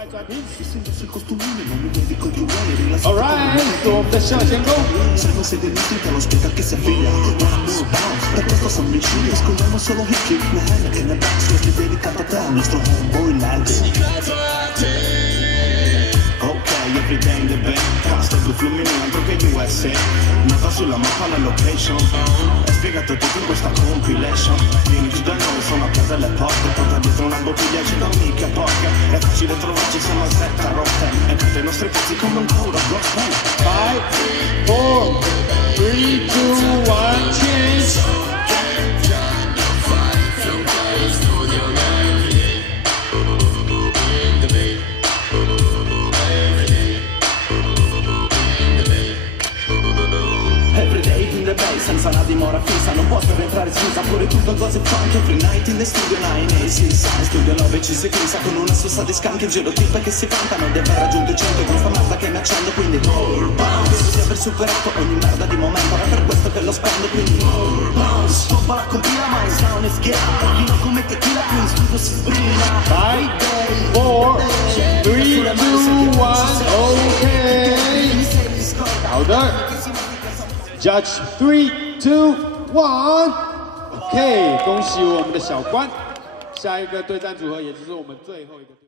Alright, 我们的向前攻。 Da questo sono vicini, scopriamo solo hip kick. La hand che nel backstage ti dedicata a te, al nostro homeboy Lags. Ok, everyday in the bank, casta due flumini altro che USA. Nota sulla mappa la location, è spiegato tutto in questa compilation. Vieni giù da noi, sono aperte le porte, porta dietro una bottiglia, ci da mica porca. È facile trovarci, siamo a setta rotte, e canta i nostri pezzi come un coro gospel. 5, 4, 3, 2, 1, change. Senza una dimora fissa, non posso rientrare scusa, pure tutto cose funk. Every night in the studio 9 AC Sun, studio 9 ci si crisa con una sussa di scanchi, il giro tippe che si cantano di aver raggiunto i 100 con sta merda che mi accendo, quindi bounce, di aver superato ogni merda di momento, è per questo che lo spendo, quindi bounce, pompa la compila ma il sound è schierato, vino come tequila, qui in studio si sbrina. 5, 4, 3, 2, 1, OK。 好的。 Judge 3, 2, 1 ，OK， 恭喜我们的小关。下一个对战组合，也就是我们最后一个。